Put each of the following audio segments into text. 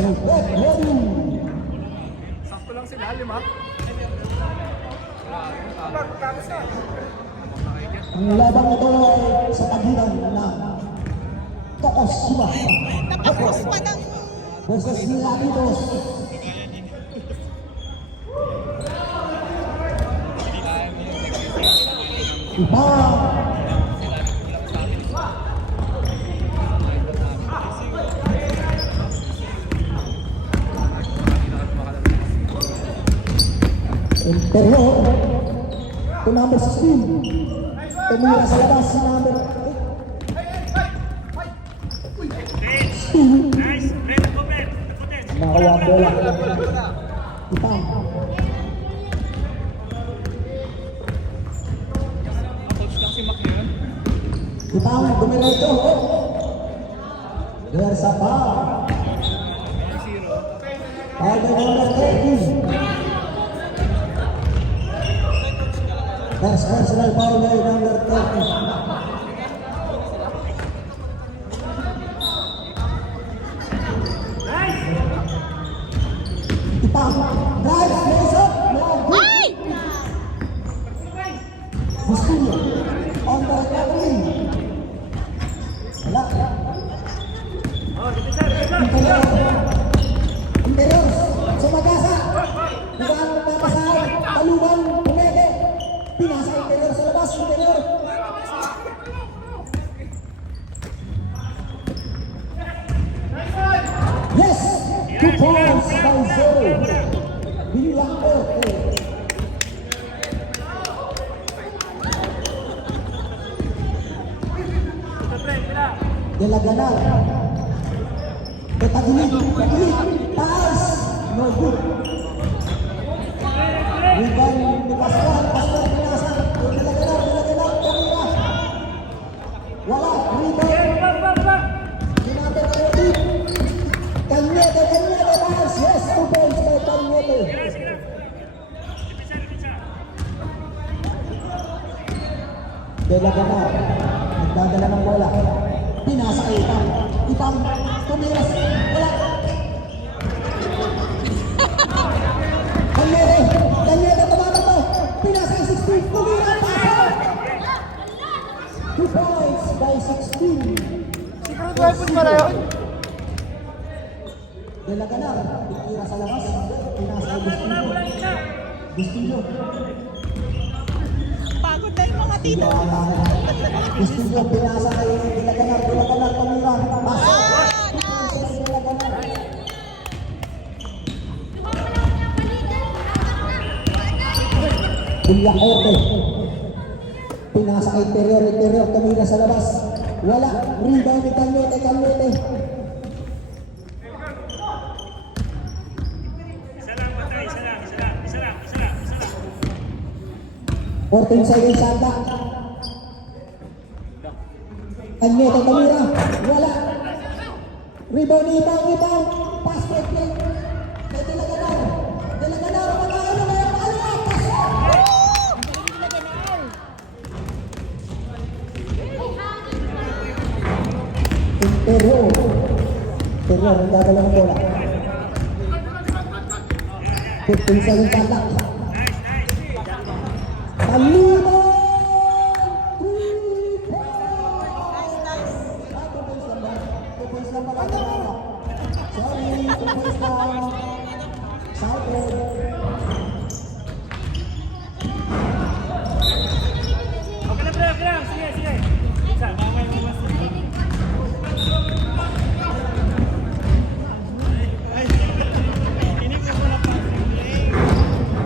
So, ready. Sakto lang sila, 5. Ang labang ito ay sa pagitan ng Tokoshima Tapos pa ng... versus Milanitos. Iba. Interior to number 16. Tumira sa labas si number 8. Nakakuha ang bola. Itang. Itang, dumiretso. Versa pa. Pada number 13. First personal foul by number 13. Itang, drive, lays up, Ay! Bustillo, on the recovery. Wala. Interior, sumagasa. Nagaan magpapasahan, talubang, pumete. Pinasa interior sa labas, interior. Yes! 2 points by 0. Bilang Orte. De la Ganar. Tagilid, pass. No good. Rebound ni Pascual, Pascual pinasa. De la Ganar, tumira. Wala, rebound. Number 13. Cañete, pass. Yes, 2 points by Cañete. De la Ganar, nagdadala ng bola. Pinasa kay Itang. Itang, tumira. Wala. Cañete, tumatakbo. Pinasa kay 16. Tumira, pasa. 2 points by 16. Siguro 12 pala yun. De la Ganar, tira sa labas. Pinasa kay Bustillo. Bustillo. Pagod na yung mga tito. Bustillo, pinasa kay De la Ganar. De la Ganar, tumira. Pasa. De la Ganar. Villacorte. Pinasa kay interior, tumira sa labas. Wala. Rebound ni Cañete. 14 seconds ata. Cañete, tumira. Wala. Rebound ni Itang. Pass break play. Kay De la Ganar. De la Ganar, panalo na yung palo. Interior, ang dadala ng bola. 15 seconds ata. Talino! 3 points! 2 points lang pala. Sorry, 2 points lang. Southwood. Okay lang. Sige.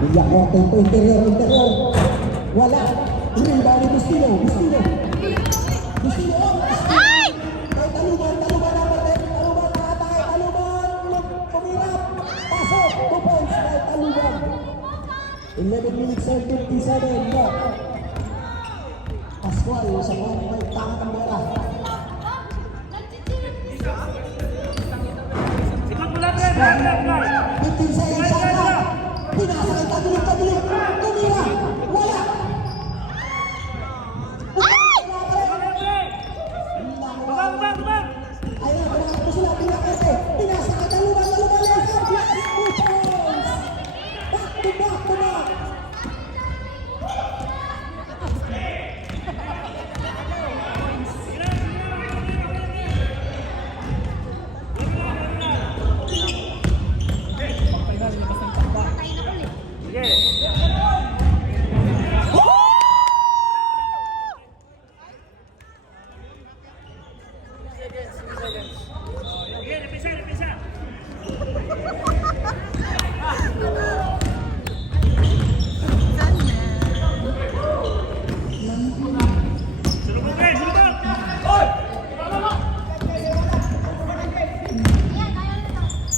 Villacorte to interior. Wala. Rebound ni Bustillo. Ay! Kay Taluban dapat. Taluban nakatay. Taluban pumirap. Pasok. 2 points kay Taluban. 11 minutes and 57. No. Pascual sa point may tangat ang bola. Sikot mo lang, Brad. 15 seconds ata. Pinasa kay Tagulig. Tumira. Wala. Ay! Baba. Ayun, pinakot ko sila. Pinasa kay Taluban.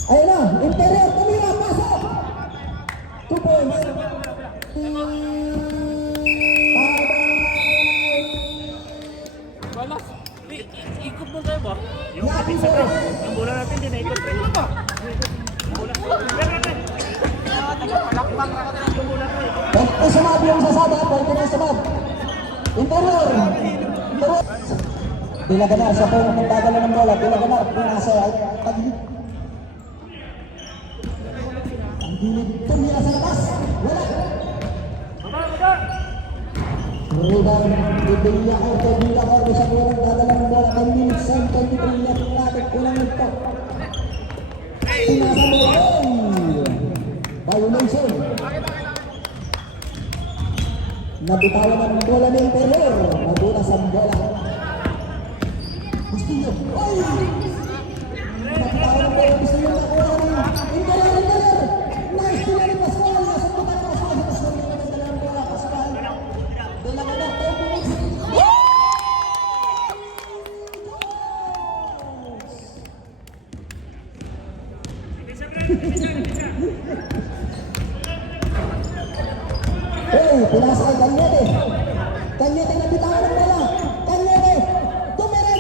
Ayun na, interior, tumira, pasok! 2 points. Balas. Ikot mo tayo ba? Yung kapit sa tayo. Yung bola natin din, ikot rin ba? Yung bola. Tagapalakbang ako na yung bola ko. Pwede sumab yung sasada, pwede na sumab. Interior. Interior. Dilaganar, siya po yung magdadala ng bola. Dilaganar, pinasa. Tumira sa labas. Wala. Baba! Rebound, bibigyan ako kay Villar sa bola ng dadala ng bola. 10 minutes and 23 left natin. Kulang ito. Pinasa mo. Violation. Nabitawan ang bola ng interior. Madulas ang bola. Gusto nyo. Ay! Nabitawan ang bola. Gusto nyo nakuha ng interior. Nice to let it Pascual. Nasundutan ang Pascual. Gusto nyo naman dalawang bola. Pascual. Kailangan na 10 minutes. Hey, pinasa kay Cañete. Cañete nabitawan ng bola. Cañete. Tumira.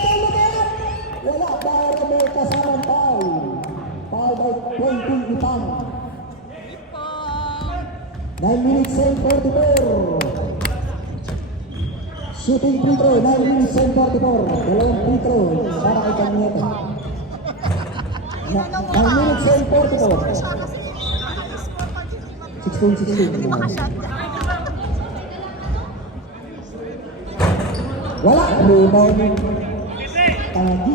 Wala. Dahil may kasamang foul. Foul by 20 Ipang. 9 minutes and 44. Shooting free throw. 9 minutes and 44. Dalawang free throw para kay Cañete. 9 minutes and 44. 16. Wala. Rebound. Tagi.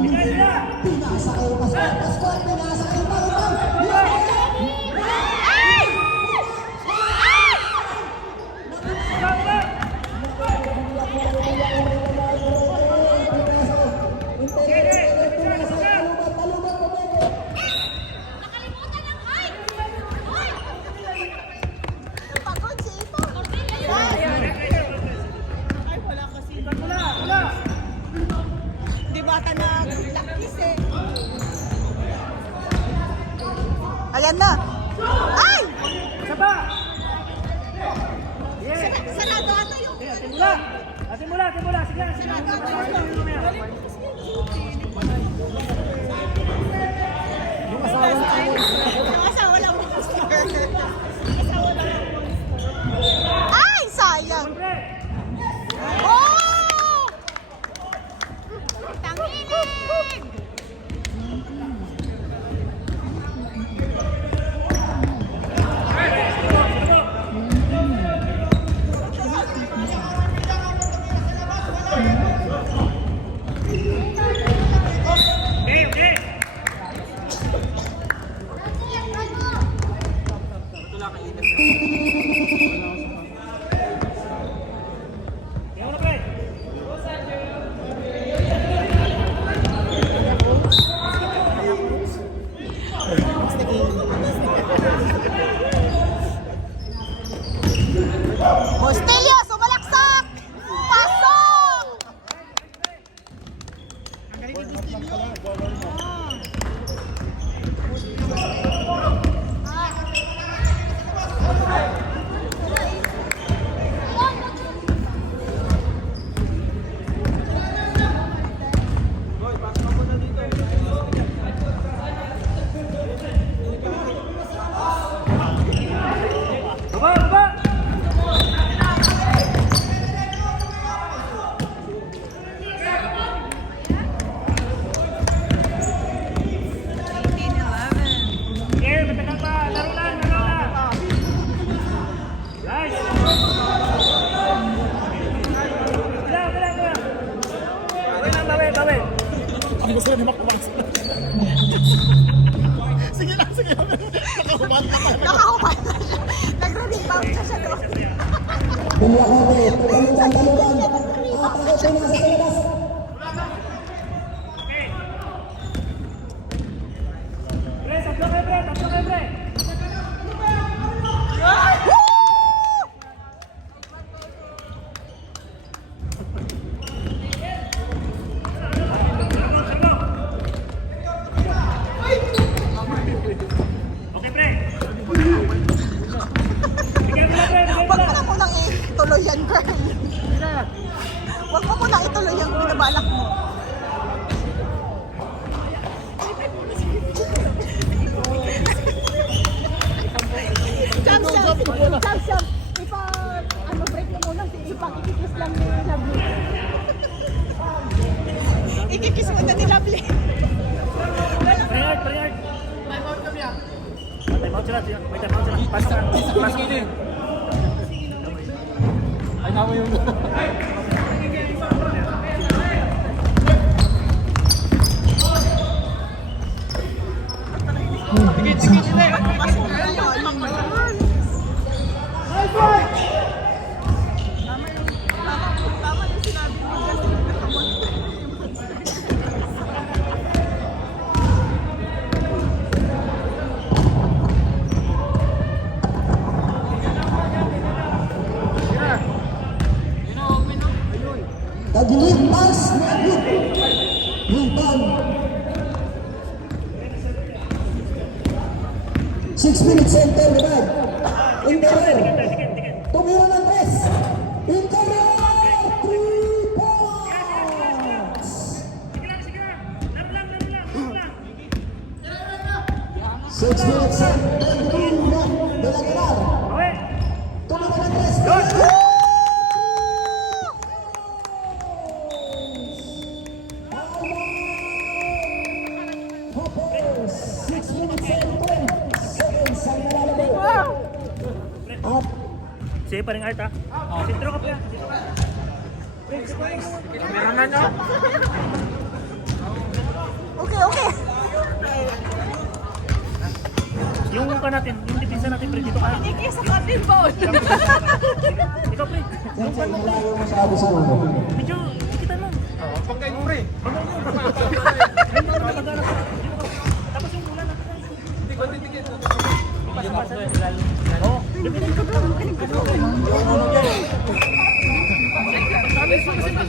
Pinasa kayo Pascual. Pascual. Pinasa kayo Pascual. Pagod si Ipo. Ay, wala kasi. Wala! Di bata na lakis eh. Ayan na. Ay! Isa pa! Yeah! Sarado ata yung... Atin mula! Sige! Yung asawa lang monster. Ay, sayang. Oh! Tanginig! Okay! Yan mo na, pre! Bustilyo, sumalaksak! Pasok! Baba! Okay, matagal pa! Laro lang! Nice! Gila! Bawi! Ang gusto niya makumas. Sige lang. Nakahubad na tayo. Nakahubad na siya. Nagre-rebound siya doon. Bilya Corte. Talugan. Takot pinasa sa labas. Pre, tatlo kayo, pre! time out sila. May time out sila. Pasok na. Pasok na. Ay, naman yung... Tama yung sinabi mo. Tagilid, pass, good. Wilton. 6 minutes center, divide. Interior. Tumira ng press. Interior. 3 points. 6 minutes center. De la Ganar. Okay. Tumira ng press. Hoppers. 6 minutes and 20 seconds ang nalalagay. At Sige pa rin Art ha. Sintro ka pa. Okay. Yung ka natin, yung depensa natin pre, dito ka. Hindi sa cotton ball. Ikaw pre. yan sa malayo masyado sa ulo. Medyo, kita lang. Pagkay mo, pre. Hindi mo nakagana ka. Tapos yung ulan natin. Hindi ko titigil. Pasa-pasa. Oo.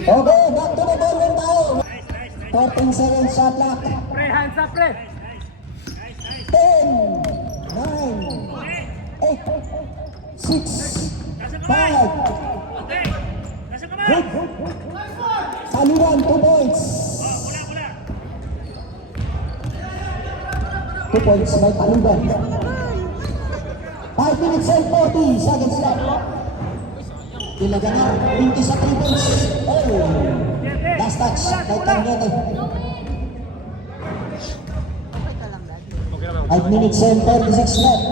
Okay, back to the ball lang tayo. 14 seconds shot clock. Pre, hands up pre. 10, 9, 8, 6, 5, Okay. Nasa kamay. Saluran, 2 points. 2 points by Talugan. 5 minutes and 40 seconds left. Ilaganar, 20 sa 3 points. Oh, last touch kay Carnete. 5 minutes and 36 left.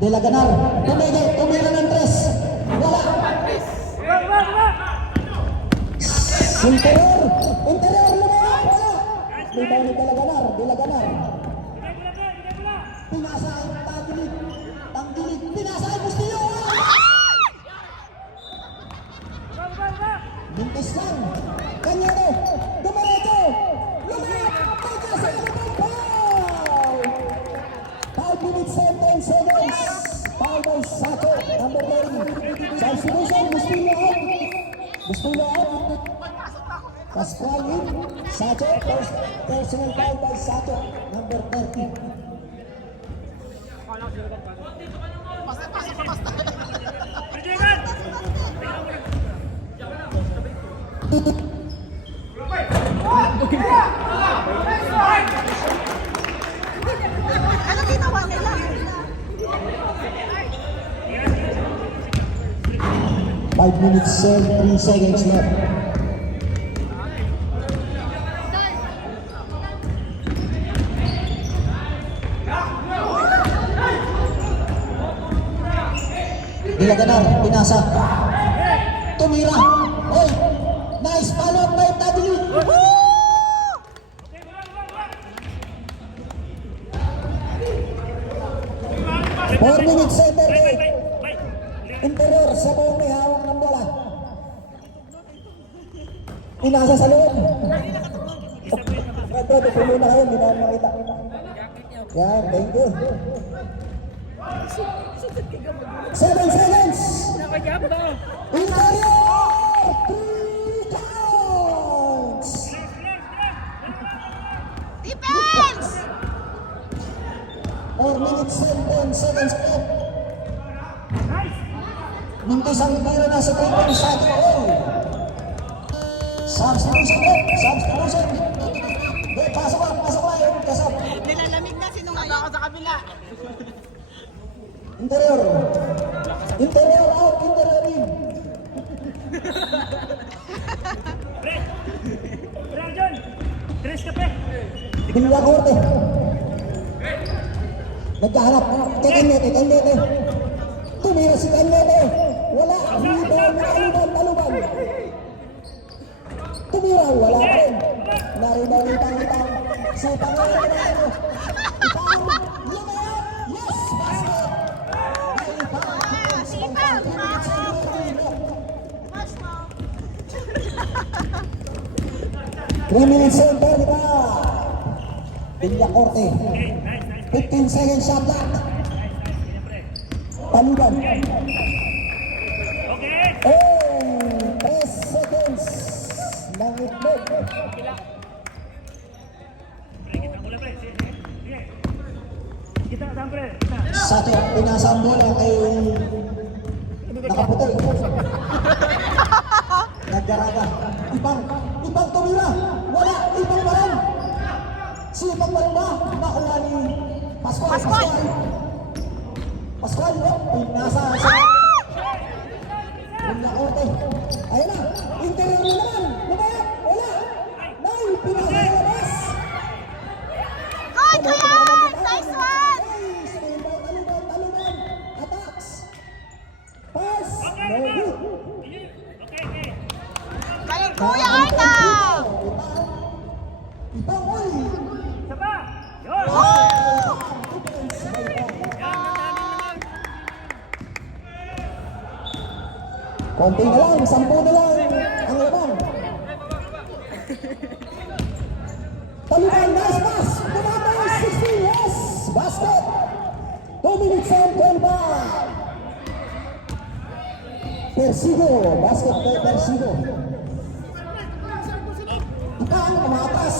Dilaganar, tumira ng 3. Wala. Interior, lumayas, wala. Rebound ni Dilaganar. Pinasa ang tanggilig, pinasa ang Bustillo. Buntis lang, Kanyado, dumareto, lumayas, sa kanabang foul. 5 minutes and 10 seconds. Foul by Sato, number 30. Substitution, Bustillo out. Pascual in, Sato, personal foul by Sato, number 30. Ano ginawa nila? 5 minutes and 3 seconds left. Dilaganar, pinasa. Tumira. Oy, nice follow-up by Tadili. Four minutes and 38. Interior, sa buong may hawak ng bola. Pinasa sa loob. Ito, tuloy na kayo, hindi na makita. Yan, thank you. 7 seconds. Interior, 3 counts. Defense! 4 minutes and 10 seconds left. Mintis ang pera na sa tayo ng Sato. Substitution left. Substitution. Pasok ka. Kasap. Nilalamig na sinungaling ako sa kabila. Interior. Interior out. Interior in. Pre. Pre, John. Tres ka pre. Binla korte. Nagkaharap kay Cañete. Tumira si Cañete. Wala. Taluban. Tumira, wala pa rin. Naribaw itang. Sa pangalan na ito. Itang. Yes! Basket! Sipag! Mas mo. 3 minutes center, di ba? Villacorte. 15 seconds shot clock. Taluban. And 3 seconds. Nangitlog. Kita sampai. Sato, pinasa ang bola kay nakaputi. Nagdaraga. Ibang tumira. Wala. Ibang pa rin. Si Ibang pa rin ba? Nakuha ni Pascual. Pascual, pinasa sa Villacorte. Ayun na. Interior na naman. Lumayap. Wala. Nay, pinasa sa labas. Good, Kuya! Nice one! Taluban. Attacks. Pass. No good. Galing, Kuya Arnab! Ibang oy. Siapa? Yun. Konti na lang, 10 na lang ang labang. Taluban, nice pass. Pumatay, 16, yes. Basket. 2 minutes and 25. Persigo, basket kay Persigo. Itaan, umatas.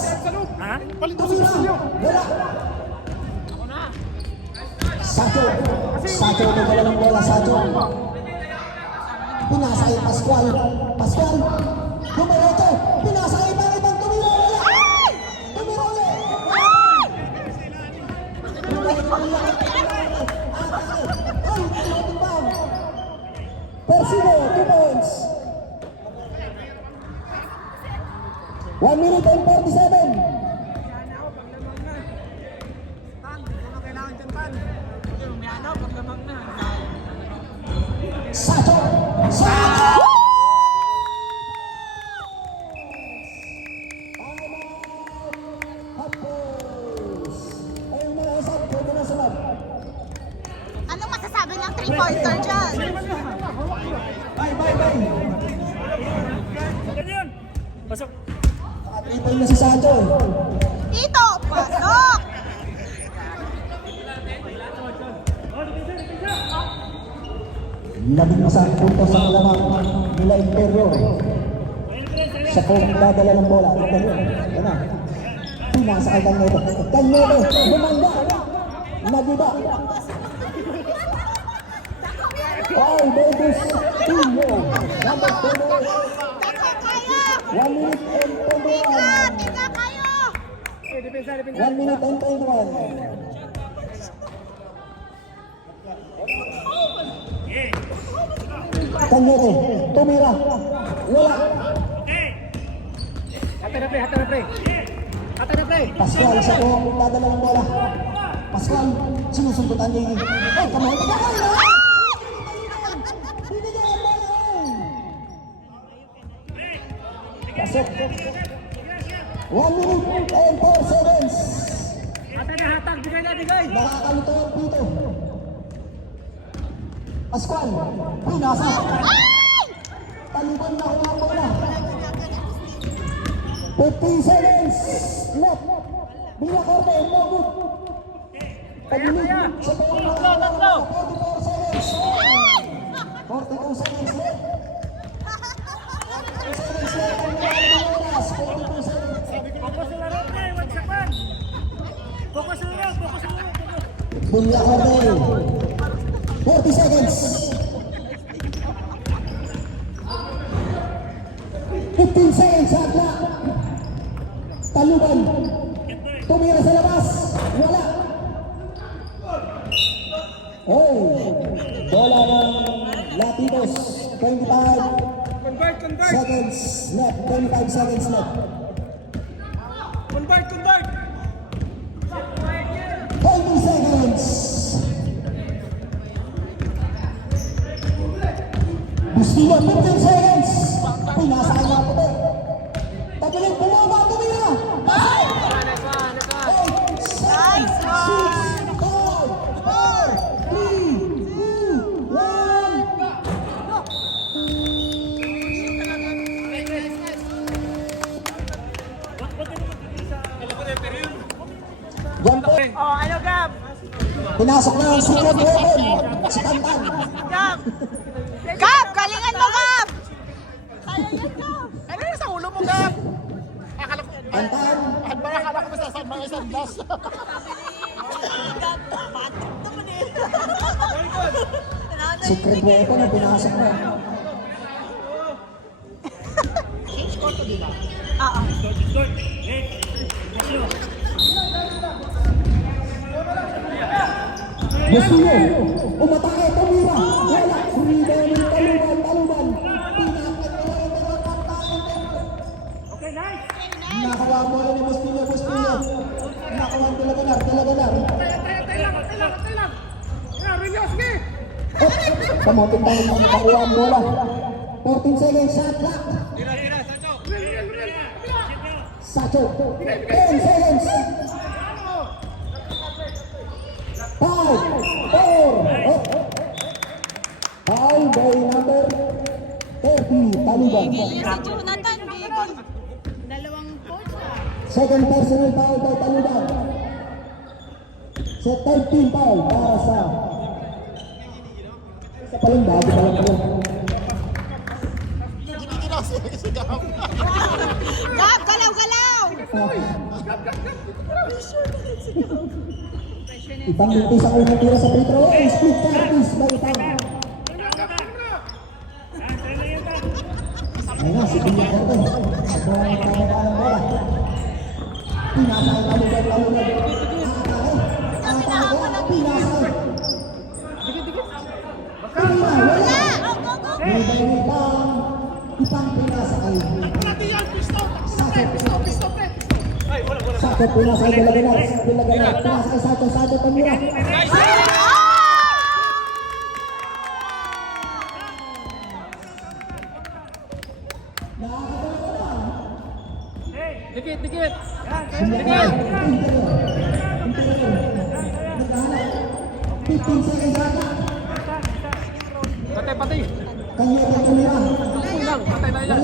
Ha? Tumira, wala. Sacho, nagdala ng bola, Sacho. Pinasa kay Pascual. Lumayoto. Pinasa kay ibang tumira, wala. Tumira ulit. Ay, tinatibang. Persigo, 2 points. 1 minute and 47. Sacho! Anong masasabi ng 3-pointer dyan? Bye! Ganyan. Pasok. 3 point na si Sacho. Dito, pasok! Labing isang puntos ang lamang nila Imperio. Siya po ang dadala ng bola. Imperio. Yan na. Pinasa kay Cañete. Bumanda. Nagiba. Paul Davis. Tino. Number 28. Kaya! 1 minute and 21. Tiga kayo! 1 minute and 21. Cañete. Tumira. Wala. Hati na pre. Pascual, siya po ang dadala ng bola. Pascual, sinusundutan niya. Ay, kamay. Binigyan ang bola. Pasok. 1 minute and 4 seconds. Hatag, bigay. Nakakalito ang pito. Pascual, pinasa. Taluban na ko ang bola. 15 seconds left. Villacorte, no good. Pag-ulit sa pawang ng bola. 44 seconds. 42 seconds left. 2 seconds left ang mga oras. 42 seconds. Fokus sa laro pre, wag sapan. Fokus sa laro. Villacorte, 40 seconds. 15 seconds sa clock. Taluban. Tumira sa labas. Wala. Oh, bola ng Latinos. 25 seconds left. 25 seconds left. Convert! 20 seconds. Oh, ano, Gab? Pinasok na ang secret weapon. Si Tantan. Gab! Gab! Galingan mo, Gab! Kaya yan, Gab! Ano yun sa ulo mo, Gab? Tantan. Akala ko basta sa mga isang glass. Gab, patok naman eh. Secret weapon ang pinasok na. Oo. Bustillo. Umatake. Tumira. Wala. Rebound. Taluban. Nakawa mo rin ni Bustillo. Nakawa ang Dalaganar. Kamutin tayo ng kakuha ang bola. 14 seconds. Shot clock. Sacho. 10 seconds. 5, 4, foul by number 30, Taliban. Si Jonathan, bigil. Dalawang coach ah. Second personal foul by Taliban. So 13 foul para sa paling bago palang pala. Gab, galaw! Ipang mintis ang unang tira sa free throw. Split charges by Ipang. Ayun na, si Pinya Corte. Ito ang pamakalang bola. Pinasa ang Taliban. Pinasa. Wala! May Ipang pinasa ay Sato pinasa ay Dalaganar. Pinasa ay Sato Tamira. Dikit. Naghahanap. 15 seconds ata. Patay. Kanya ang Tamira. Kulang, patay na yan.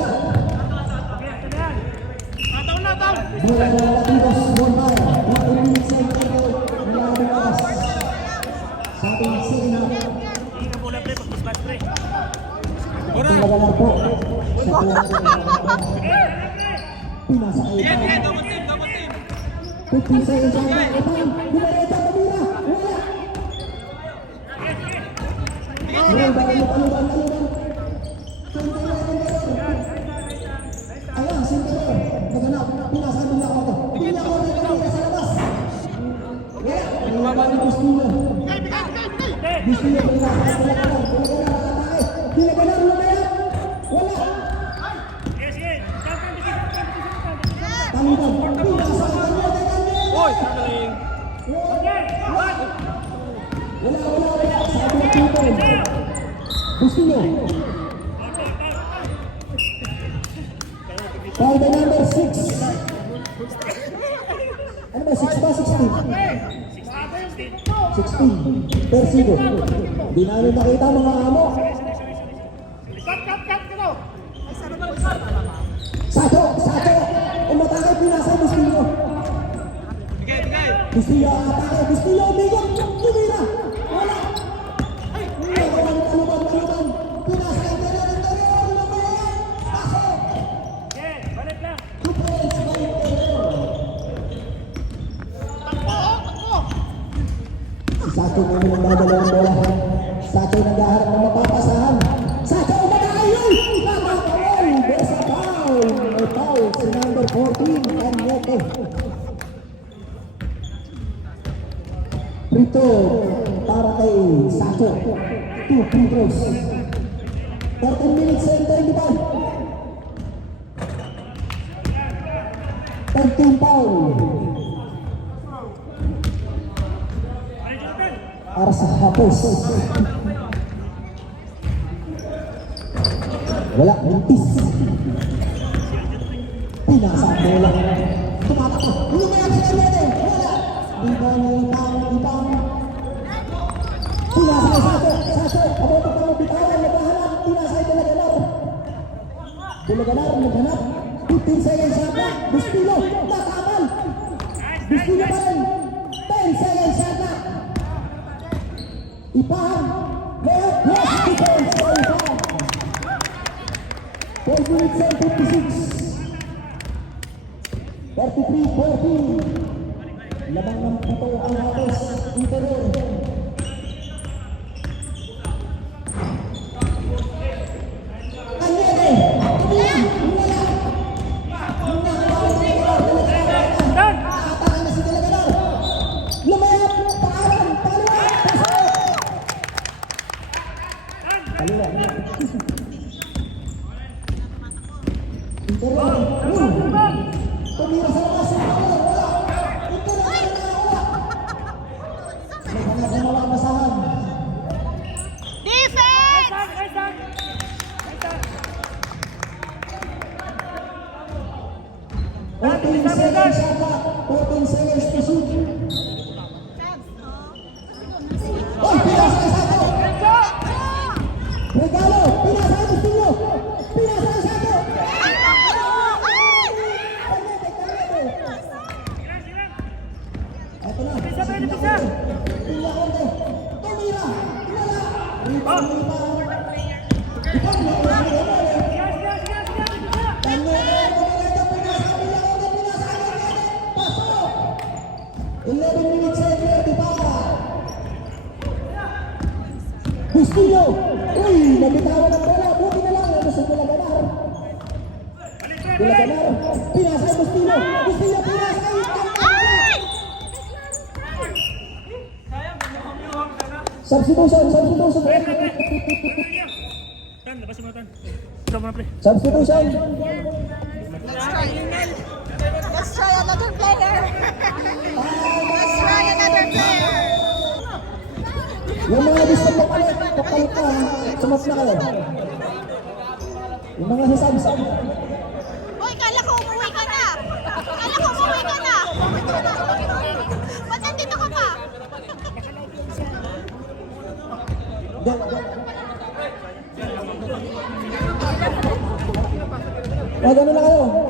Bola Latinos, Bonbay. 1 minutes and 10 mula ng oras. Sa ating second half. Hindi na bola, pre. Pag-disbat, pre. Dalaganar po. Pinasa ay Ipang. 15 seconds ata. Ipang. Bumareta Tamira. Wala. Taluban. Ayan, Sinterer. Naganap. Pinasa ng Lakoto. Pinakota kanina sa labas. Wala ni Bustillo. Bustillo pinasa. Dalaganar lumaya. Wala. Taliban. Pinasa. Hoy, galing. Wala. Sa ating people. Bustillo. Foul by number 6. Ano ba? 6 ba? 16. Persigo. Di namin nakita mga amo. Sato. Umatake. Pinasa Bustillo. Bustillo atake. Bustillo umigot. Tumira. Wala. Nakawan taluban. Pinasa ang Balik lang. Sacho na yung dadalawang bola. Sacho naghaharap ng mapapasahan. Sacho umakayoy! Nakakawal! There's a foul! May foul si number 14, Kanyete. Free throw para kay Sacho. 2 free throws. 13 minutes and 25. 13 foul. Para sa Hapos. Wala, mintis. Pinasa ang bola. Tumatakbo. Hindi kaya Kanyete. Wala. Ibang. Pinasa kay Sacho. Aboto pa ng bitawan. Naghahanap. Pinasa kay Dalaganar. Naghanap. 15 seconds na. Bustillo. Nakabal. Bustillo pa rin. Ipang, left defense by Ipang. 4 minutes and 56. 43-40. Labang ng puto ang hatos. Interior. Anyere! Tumiyan! Wala! Nakatakan na si Delagador. Lumayap! Paaran! Paliwa! Pasok! Paliwa. Interior. Tumira sa labas. Interior. Wala. Interior. Wala. May hanggang na walang basahan. Defense! 14 seconds ata. 14 seconds to shoot. Oh, pinasay sa ato. Regalo. Pinasay sa studio. Pinasay sa ato. Ito na. Tumira. Wala. Rebound. Ipang na. Pasok! 11 minutes and 30 pa. Bustillo! Uy! Nabitawan ang bola. Buti na lang. Ano sa Delagador? Delagador. Pinasay Bustillo. Bustillo pinasay. Substitution. Tan, labas mo tan. Sama na pre. Substitution. Let's try another player. Let's try another player. Yung mga gusto papalit ka, sumot na kayo. Yung mga sasabsab. Uy, kala ko umuwi ka na. Ba't nandito ka pa? Ano na kayo?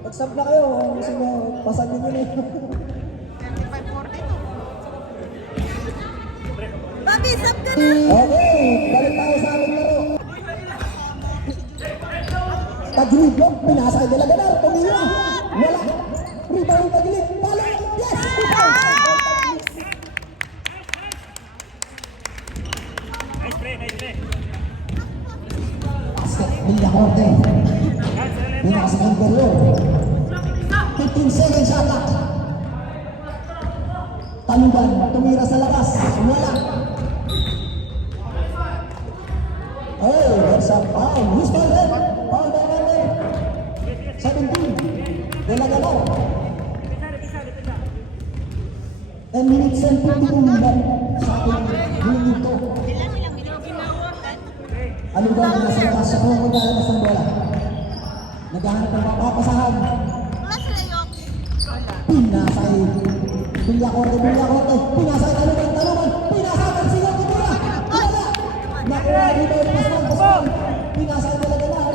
Mag-sub na kayo. Gusto nyo, pasagin nyo na yun. 25-40. Bobby, sub ka na. Okay, balik tayo sa aming laro. Taglibog, pinasa kay Delagador, tumira. Wala. Rebound taglig, pala. Yes! Nice play. Basket, Villacorte. Pinasa kay Interior. 15 seconds ata. Taluban, tumira sa labas. Wala. Oh, there's a foul. Who's foul there? Foul by number 17. Delagador. 10 minutes and 52 lang sa ating minuto. Ano ba ang nasa labas sa kung maglalabas ng bola? Naghahanap ng mapapasahan. Pinasay. Villacorte. Pinasay taluban. Pinasay ang sigaw ko pula. Wala. Nakuha dito yung pasal. Pinasay Delagador.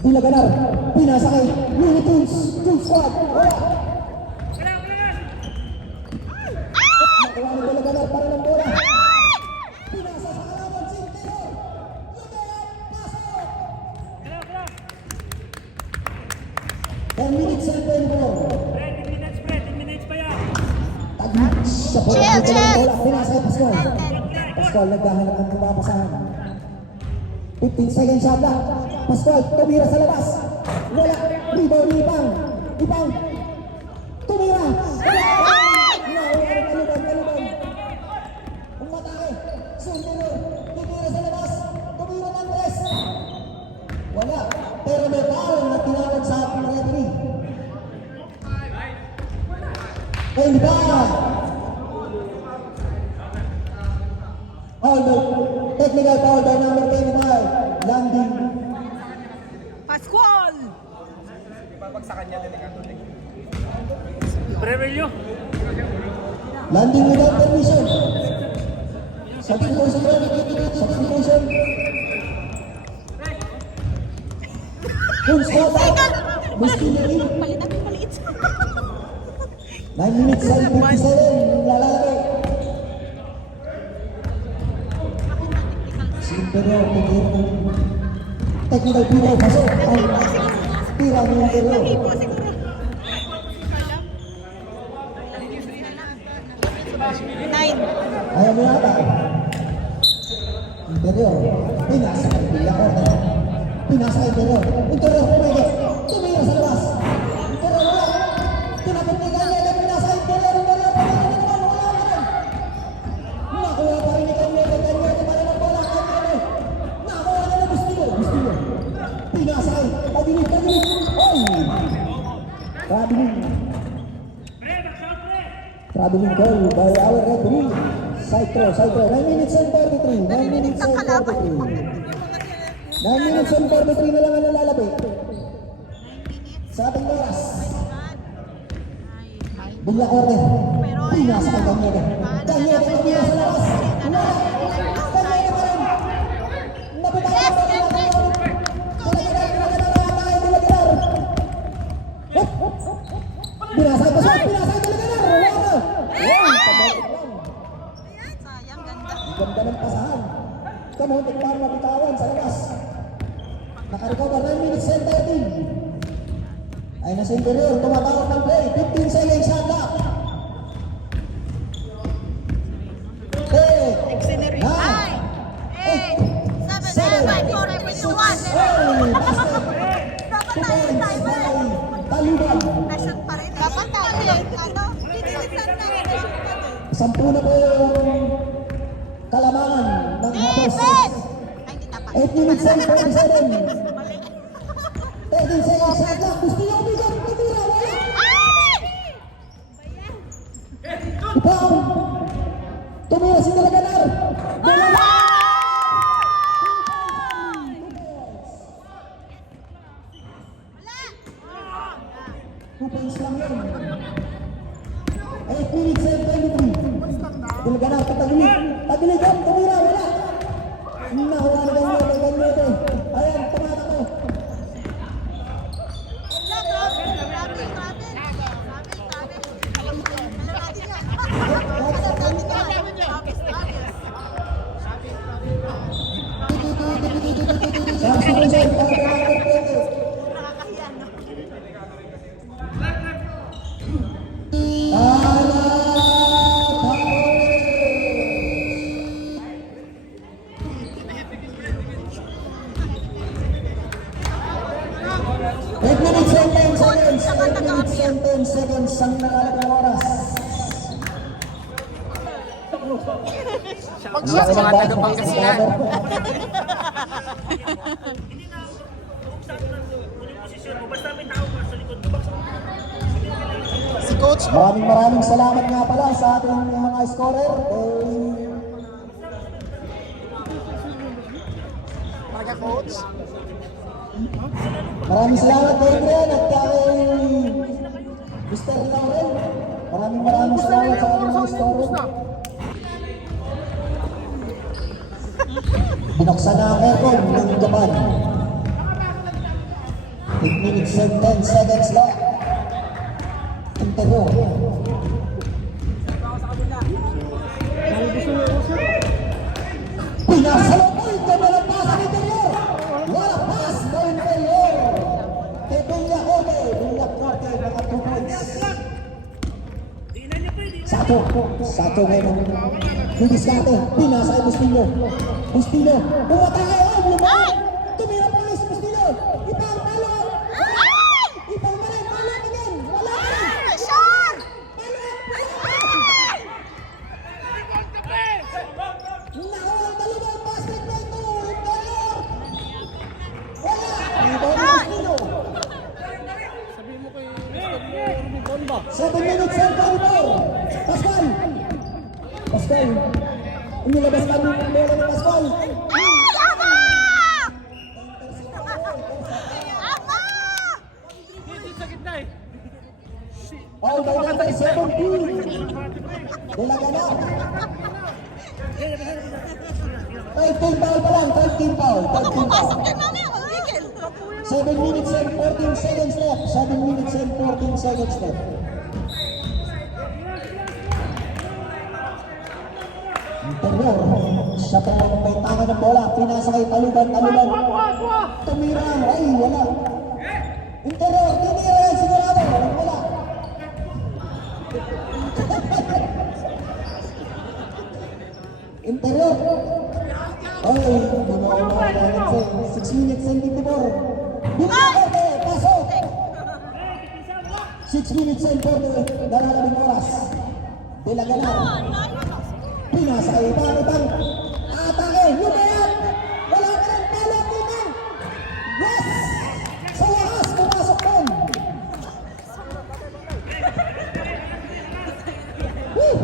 Delagador. Pinasay. Looney Tunes. Tunes Squad. Wala. Nakuha ni Delagador para ng bola. Pinasa sa kalaban si Interior. Pasok. 10 minutes and 24. 10 minutes pa yan. Taglit sa bola. Chill. Bola. Pinasay Pascual. Pascual naghahanap ng mapapasahan. 15 seconds shot lang. Pascual tumira sa labas. Wala. Rebound ni Ipang. Tumira. Taluban. Umatake. Sundalo. Tumira sa labas. Tumira ng tres. Wala. Pero may foul na tinawag sa ating referee. And back. Technical foul by number 25. Landing. Pascual! Pre-review. Landing without permission. Substitution. Full stop. Bustillo in. Palit. 9 minutes and 57. Interior, technical people, pasok ang tira ng interior. Hipo siguro. 9. Ayaw mo yata. Interior, pinasa kay Villa Corte. Pinasa kay interior. Interior, pumili. Tumira sa labas. Interior, wala. Tinapot ni Ganyete, pinasa kay interior. Interior, wala. Nakuha pa rin ni Ganyete. Ganyete pa rin ang bola. Ganyete. Nakuha na ng Bustillo. Bustillo. Pinasa kay Tadilig. Oy! Traveling goal by our referee. Side throw. 9 minutes and 43. 9 minutes and 43. 9 minutes and 43 na lang ang nalalapit. Sa ating oras. Villa Corte. Pinasa kay Ganyete. Ganyete tumira sa labas. Wala. Ganyete pa rin. Napitayan pa rin. Pinasa kay Pasok. Pinasa kay Talagadar. Wala na. Sayang, ganda. Ganda ng pasahan. Kamuntik pa ang napitawan sa labas. Nakarecover 9 minutes and 13. Ay nasa interior, tumatawag ng play. 15 seconds shot clock. 10, 9, 8, 7, 5, 4, 3, 2, 1. Basket. 2 points by Taluban. Nashoot pa rin. Dapat tayo. Ano? Pinilisan na. Nashoot pa rin. 10 na po yung kalamangan ng Hapos. Ay, hindi tapat. 8 minutes and 47. Mali. 13 seconds shot clock. Gusto niya umigat. Tumira. Wala. Ay! Ipang. Tumira si Talagadar. Wala. 2 points lang yun. 8 minutes and 23. Talagadar patagilig. Tagiligan. Tumira. Wala. Nakuha ni Ganyete. Ayan. Tumatakbo. Sa susunod, pagkakataon po. Eight minutes and 10 seconds. 8 minutes and 10 seconds ang nakalagay oras. Sa mga taga Pangasinan. Si Coach. Maraming salamat nga pala sa ating mga scorer. Talaga, Coach. Maraming salamat kay Adrian at kay Mr. Lauren. Maraming salamat sa ating mga scorer. Binuksan na ang aircon ng Japan. 8 minutes and 10 seconds left. Interior. Pinasalo po ito na lang pass ang interior. Wala pass na interior. Kay Villa Corte. Villa Corte, mga 2 points. Sato ngayon. Didiskarte. Pinasa kay Bustillo. Bustillo. Pumatay. Ay, lumay. Tumira po ulit si Bustillo. Ipang palo. Ipang maling palo again. Wala ka rin. Sure! Nakuha ang dalawang basketball to. Interior. Wala. Rebound ni Bustillo. Sabihin mo kay Mr. Bomba. 7 minutes and 44. Pascal. Inilabas namin ang bola ni Pascal. Ama! Ama! Hindi sa gitna eh. All by number 17. Delaganap. 13 foul pa lang. 13 foul. Pumasok yan namin. Magigil. 7 minutes and 14 seconds left. 7 minutes and 14 seconds left. Interior. Siya po ang may tama ng bola. Pinasa kay Taluban. Tumira. Ay, wala. Interior. Tumira yan sigurado. Wala. Interior. Ay, ano, 6 minutes and 54. Bumaba, pasok. 6 minutes and 40. Dalalabing oras. Dilaganan. Pinasa kay ibang atake. Lumayat. Wala ka ng talo dito. Yes! Sa wakas, pumasok din. Woo!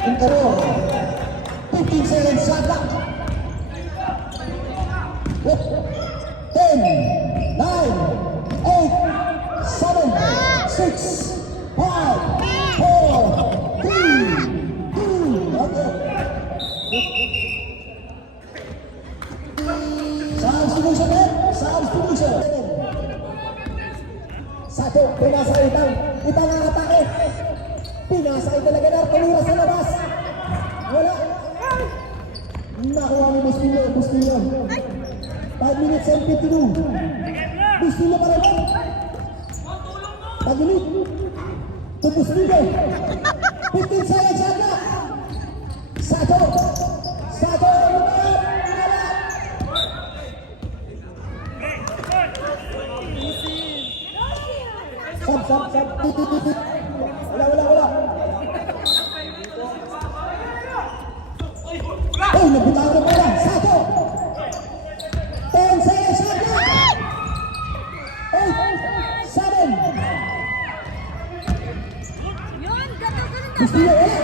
Interior. 15 seconds shot clock. 10, 9, 8, 7, 6, 5, 4, 3, 2, okay. Substitution net. Substitution. Satu, pinasa kay Itang ang atake. Pinasa kay Dalaganar, tumira sa labas. Wala. Nakuha ni Bustillo. 5 minutes and 52. Bustillo pa rin. Pagilit. To Bustillo. 15 seconds na. Sato. Sab. Wala. Oh, nagbitaw na pala. Sato. 10 seconds na. 8, 7. Bustillo, wala.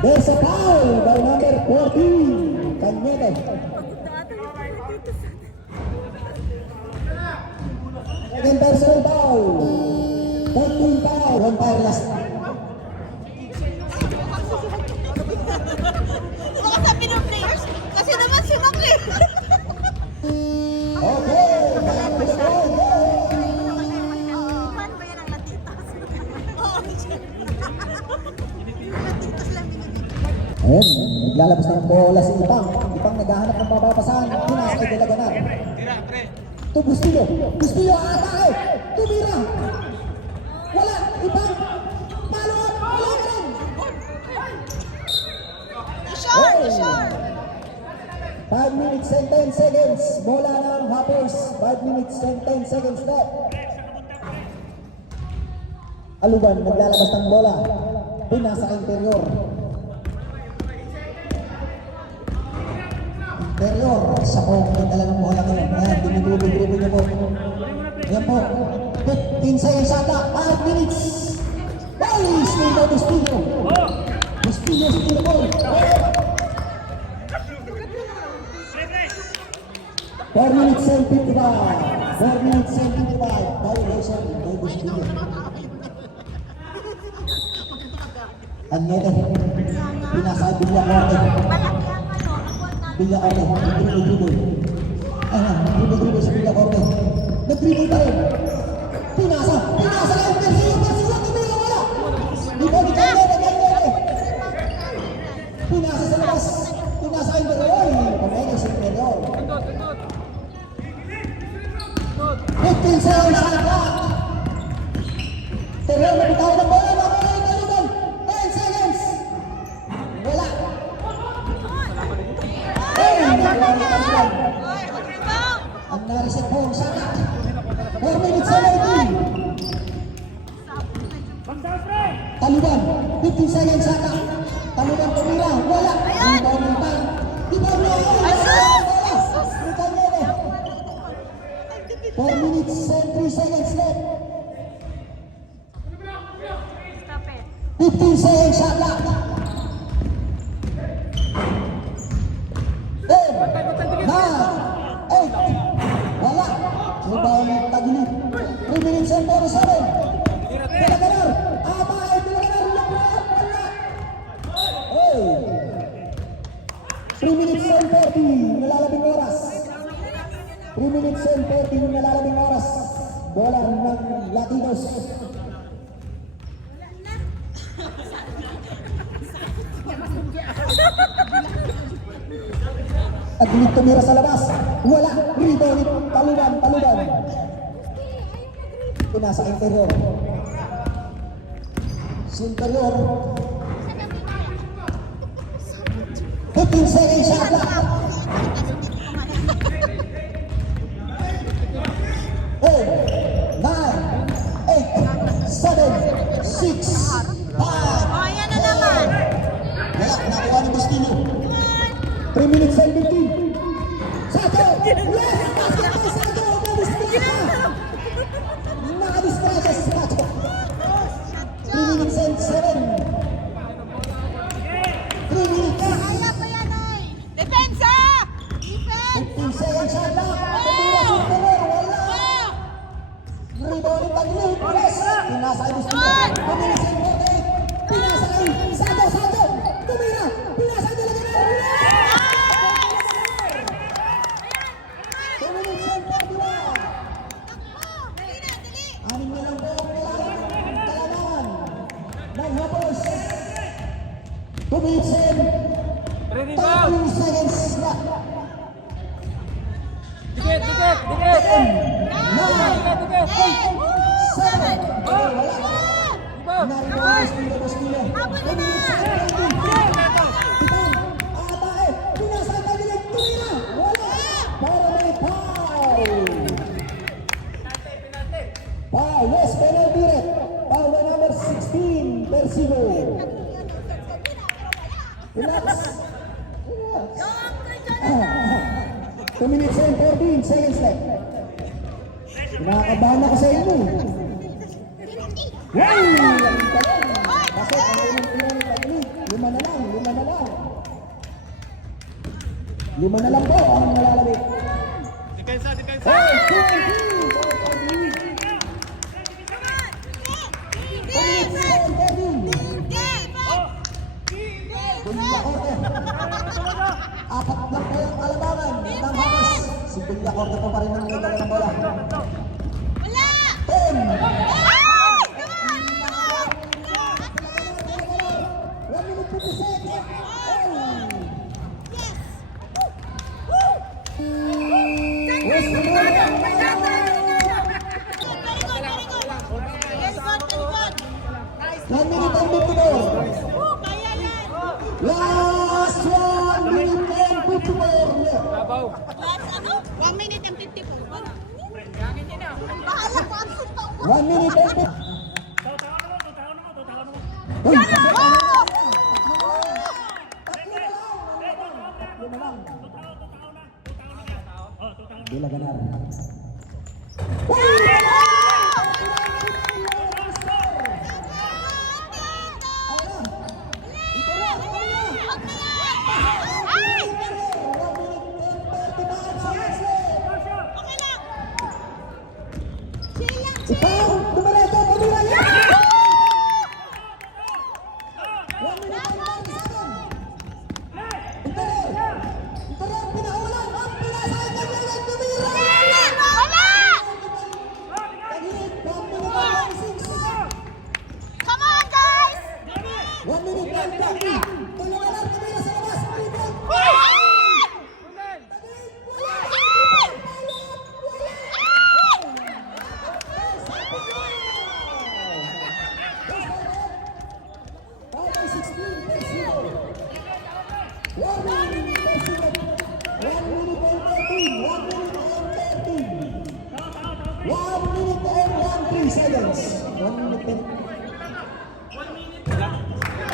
There's a foul by number 14. Cañete. Second personal foul. 14 foul. One foul last. Baka sabi ng players, kasi naman si Makli. Okay. Back to the goal. Paano ba yan ang latitas? Oo, latitas lang binibigyan. Ayun, naglalabas na ng bola si Ipang. Ipang naghahanap ng mababasahan. Pinasa kay Dalaganar. To Bustillo. Bustillo, atake. Tumira. Wala. Ipang. Follow up. Wala ka rin. Sure. 5 minutes and 10 seconds. Bola ng Hoppers. 5 minutes and 10 seconds left. Aluban, naglalabas ng bola. Pinasa kay interior. Interior. Siya po ang nagdala ng bola ngayon. Ayan, dinidribble niyo po. Ayan po. 15 seconds ata. 5 minutes. Ay, still by Bustillo. Bustillo po. 4 minutes and 55. 4 minutes and 55. Violation by Bustillo. Cañete. Pinasa Villacorte. Villacorte. Dribble. Ayan, dribble sa Villacorte. Nag-dribble pa rin. Pinasa lang. Persiyo. Tumira wala. Dito ni Cañete. Pinasa sa labas. Pinasa kay Interior. Pamela sa Interior. 15 seconds sa clock. Interior, nabitaw ng bola. Makuha yung Taluban. 10 seconds. Wala. Ay, nakuha ni Taluban. Ang nariset po ang Saka. 4 minutes and 18. Taluban, 15 seconds Saka. Taluban tumira, wala. Rebound ng Pang. Rebound na ako. 4 minutes and 3 seconds left. 15 seconds shot clock. 10, 9, 8. Wala. Rebound ng Tagulit. 3 minutes and 47. Dalaganar. Atake. Dalaganar. Wala. Hey. 3 minutes and 40. Nalalabing oras. 3 minutes and 40 yung nalalabing oras. bola ng Latinos. Taglit tumira sa labas. Wala. Rebound. Taluban. Pinasa interior. Sa interior. 15 seconds shot clock. 8, 7, 6, 5. Oh, ayan na naman. Wala, nakuha ni Bustillo. 3 minutes and 15. Sato! Yes! Basketball, Sato! Nakadistrasa! Nakadistrasa si Sato. 3 minutes and 7. 3 minutes. Kaya pa yan, oy. Depensa! Defense! 15 seconds shot clock. Tumira sa interior. Wala. Rebound ng Taglit. Yes! Pinasa kay Bustillo. 2 minutes and 48. Pinasa kay Sato! Tumira! Pinasa kay Dalaganero. Anim na lang po ang kailangan ng Hapos. 2 minutes and 30 seconds na. Dikit! 7. Wala. Narito ang Bustillo. 2 minutes and 20. Atake. Pinasa ang Taglit. Tumira. Wala. Para may foul. Yes, penalty red. Foul by number 16, Persigo. Relax. 2 minutes and 14 seconds left. Nakakabahan ako sa inyo. Wow! Laking talon. Kasi ang unang tira ni Taglit. 5 na lang. 5 na lang po ang nalalabit. Depensa! Hey, 2 Apat lang po yung kalabangan ng Hapos. Si Villacorte po pa rin ang nagdala ng bola. Wala! 10. Ay! Come on! 1 minute 50 seconds. Yes! Yes, Very good. 1 minute and 54. Kaya yan. Last 1 minute and 54 left. Last ano? 1 minute and 54. Bahala ko ang suntok mo. 1 minute and 54. Uy! Lima lang. Dalaganero. Ikaw, dumiretso, tumira niya! 1 minute and 30 seconds. Interior, pinaulan, ang pinasa ang Taglit, tumira! Taglit, 1 minute and 36. Come on, guys! 1 minute and 30. Dalaganero, tumira sa labas.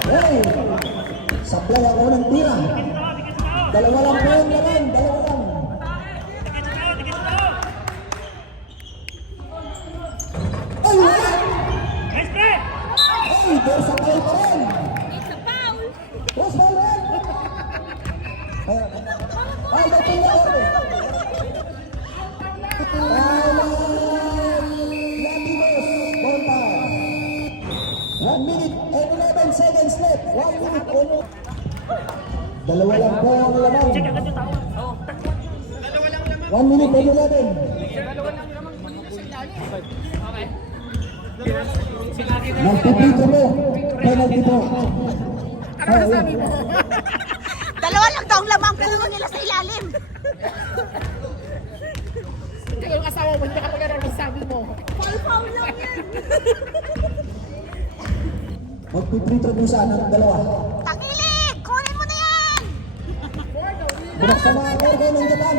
Hey! Sablay ang unang tira. Dalawa lang po yung laman. Dalawa lang. Ay, wala! Ay, pero sa foul pa rin. It's a foul. Yes, foul rin. Foul by Villacorte. Latinos, ball foul. 1 minute and 11 seconds left. 1 minute and... Dalawa lang po ang laman. 1 minute and 11. Magpipito mo. Penalty mo. Dalawa lang daw ang lamang puno nila sa ilalim. Ikaw yung asawa mo, hindi ka pag-aral masabi mo. Foul lang yan. Magpipito mo sana ng dalawa. Tangilid! Kunin mo na yan! Binaksan mga organ ng Japan.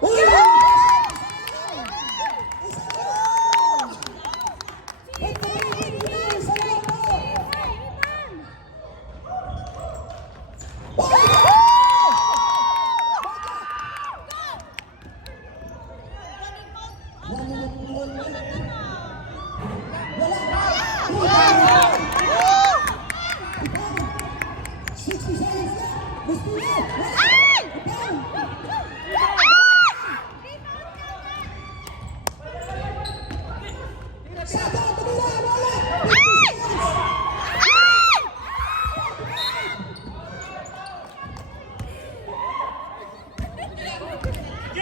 Uy!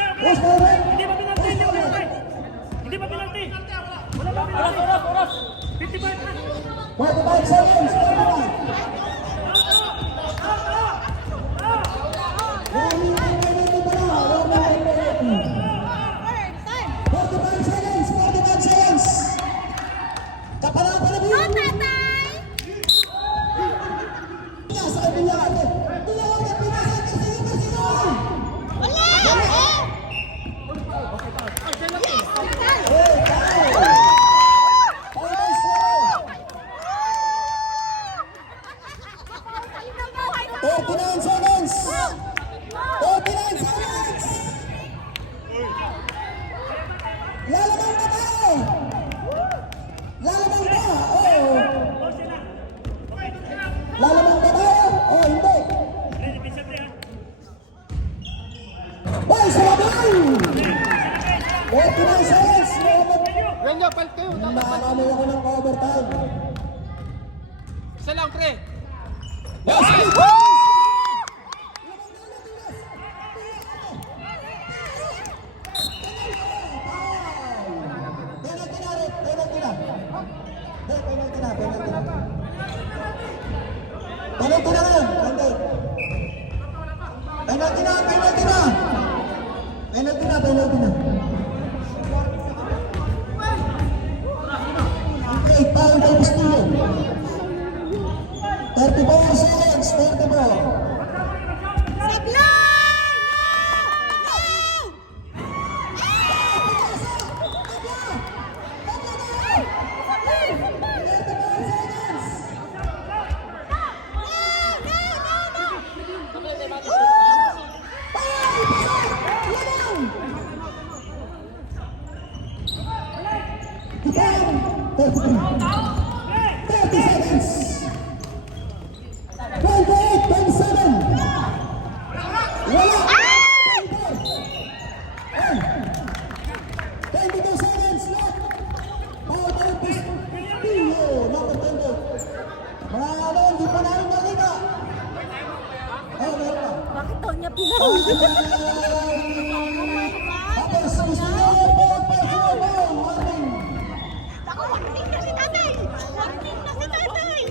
Hindi ba pinalty? Hindi ba pinalty? Wala ba pinalty? Oras! 55 na! 45 seconds. 45 seconds. 45 seconds. Kapalang pa na No, tatay! sa kanya natin. Tulungan ka pinasa ka sino. Wala! Yes! Tatay! Final score. 39 seconds. 39 seconds. Lalabang ka tayo. Lalabang ka. Oh. Lalabang ka tayo. Oh, hindi. Boy, sabay! 49 seconds. Renyo, palit kayo. Nakarami ako ng overtime. Isa lang, pre. Yes! Penalty na, Rick. Penalty na. Rick, penalty na. Penalty na. Penalty na lang. Penalty na. Penalty na. Penalty na. Penalty na. Okay, foul by Bustillo. 34 seconds. 34. Sigla! No! Bakit daw niya pinahuli? Ako, wagting na si tatay! Wagting na si tatay!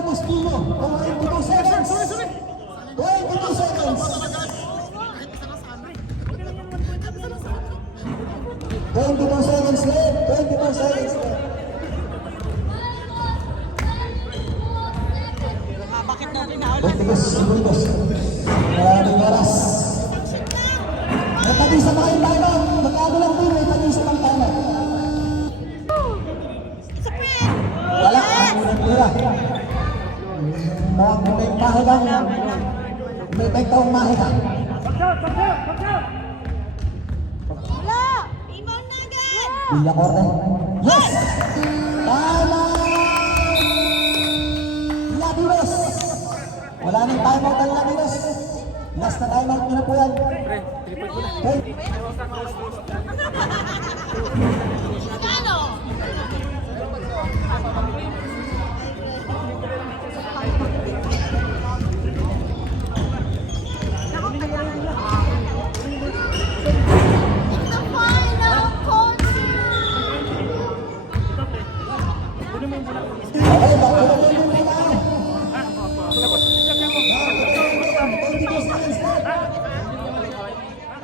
Bustillo. 22 seconds. 22 seconds. 22 seconds left. 22 seconds left. Bakit daw pinahuli? 22 segundos. Maraming oras. May pag-isa pa kayong tayo. Magkano lang din, may pag-isa pang tayo. Isa pa yan! Wala, ang unang tira. May mahigang. May pagkawang mahigang. Wala! Ibon na agad! Villa Corte. Yes! Tama! Labinos! Wala nang timeout ang Labinos. Last na timeout nyo na po yan. Okay. Ano? Ito po!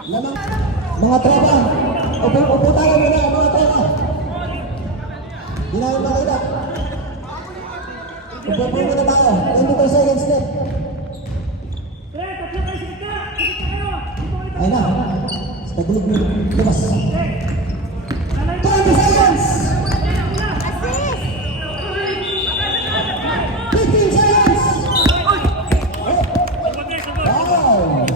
Lamang, mga tropa, upo tayo muna, mga tropa. Hindi namin makita. Upo muna tayo, 22 seconds left. Pre, tatlo kayo sa gitna! Sa gitna kayo! Dito kayo. Ayun na, sa tagulog mo, labas. 20 seconds! 15 seconds! Wow!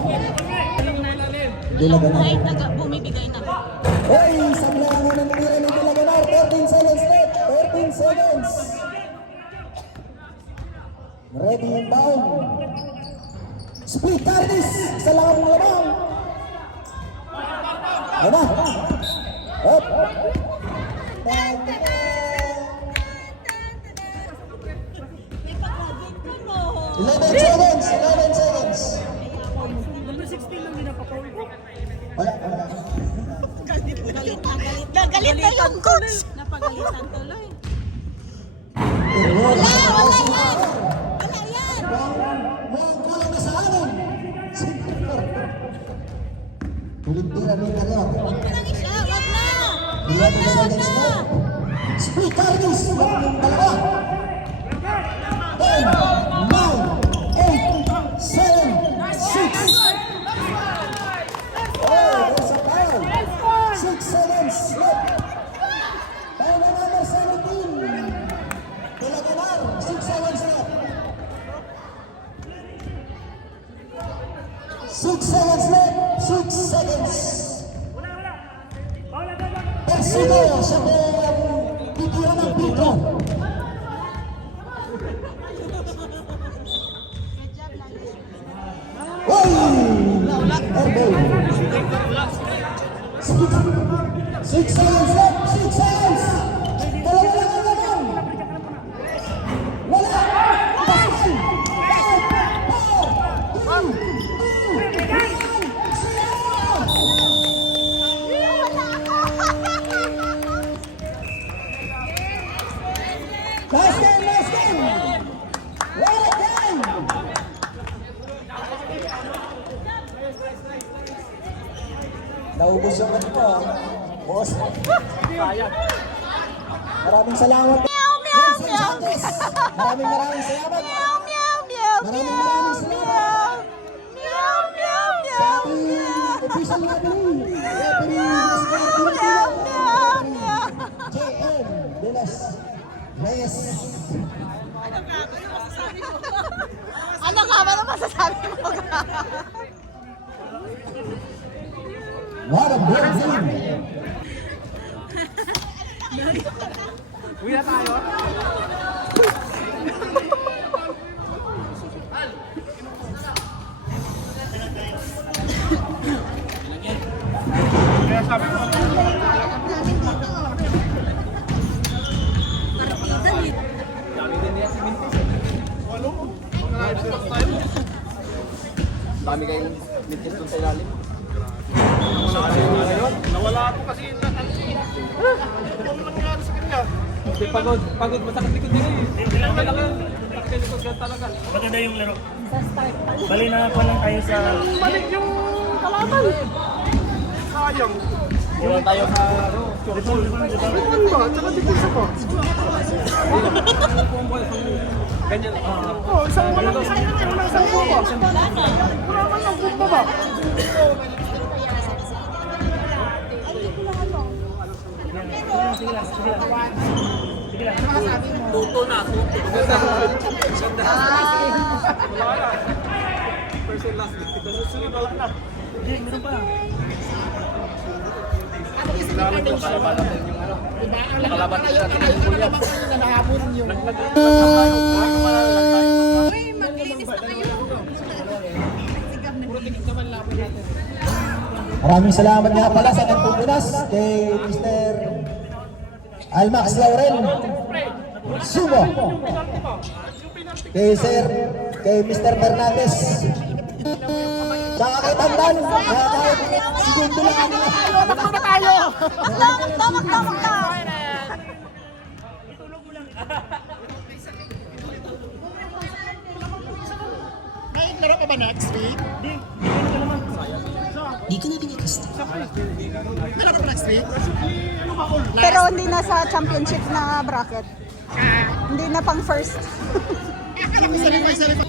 Dilaganar. Ay, bumibigay na. Hey, sabla ang unang tira ni Dilaganar. 13 seconds left. 13 seconds. Ready inbound. Split Cardis. Isa lang ang lamang. Ayun na. Up. 11 seconds. 11 seconds. Number 16 lang din ang papawi ko. Wala. Galit na yung coach. Napagalitan tuloy. Wala. Wala yan. Wala yan. Wala na sa amin. Ulit tira ni Karyo. Wag na siya. Wag na. 11 seconds left. Split Cardis. Dalawa. 10, 9, 8, 7, 6. Oh, there's a foul. 6 seconds left. Foul na number 17. Dilaganar. 6 seconds left. 6 seconds left. 6 seconds. Wala. Wala. Persito, siya po ang titira ng pito. Oy! Elbow. 6 seconds left. 6 seconds. Dalawa lang ang lamang. Wala. Pascal. 5, 4, 3, 2, 1, 0. Last game, last game. What a game. Naubos yung ganito. Boss. Maraming salamat. Meow, meow, Nelson meow. Santos. Maraming salamat. Meow, meow, meow, Maraming meow, salamat. meow. Meow, meow, Sa meow, ating meow. official referee. Referee Meow, meow, meow. JM de las Reyes. Ano nga ba na masasabi mo? What a great game. Uwi na tayo. Kaya sabi ko, dami din niya si Mintis. Walo. Dami kayong Mintis doon sa ilalim. Nawala ako kasi yung natansin. Ano nangyari sa kanya? Hindi, pagod, masakit likod niya eh. Okay lang yun. Masakit likod yan talaga. Maganda yung laro. Bali na pa lang tayo sa... Balik yung kalaban. Sayang. Wala tayo sa Default, di ba? ano ba? Tsaka di puso ko. Ganyan. Oh, isang walang buko. Wala man lang buko ba? Sige lang. Tuto na. Wala na. First and last. Sige ba? Hindi, meron pa. Kailangan ko para natin yung ano. Nakalaban nila ng Pilipinas. Uy, maglinis na kayo. Maraming salamat nga pala sa nagpupunas kay Mr. Almax Laurel Sumo, kay Mr. Fernandez, tsaka kay Tandan, kahit segundo lang ang Tamak na. Hindi, meron ka naman. Di ko na pinigusto. Meron ka next week? Pero hindi na sa championship na bracket. Hindi na pang first. Sabi ko,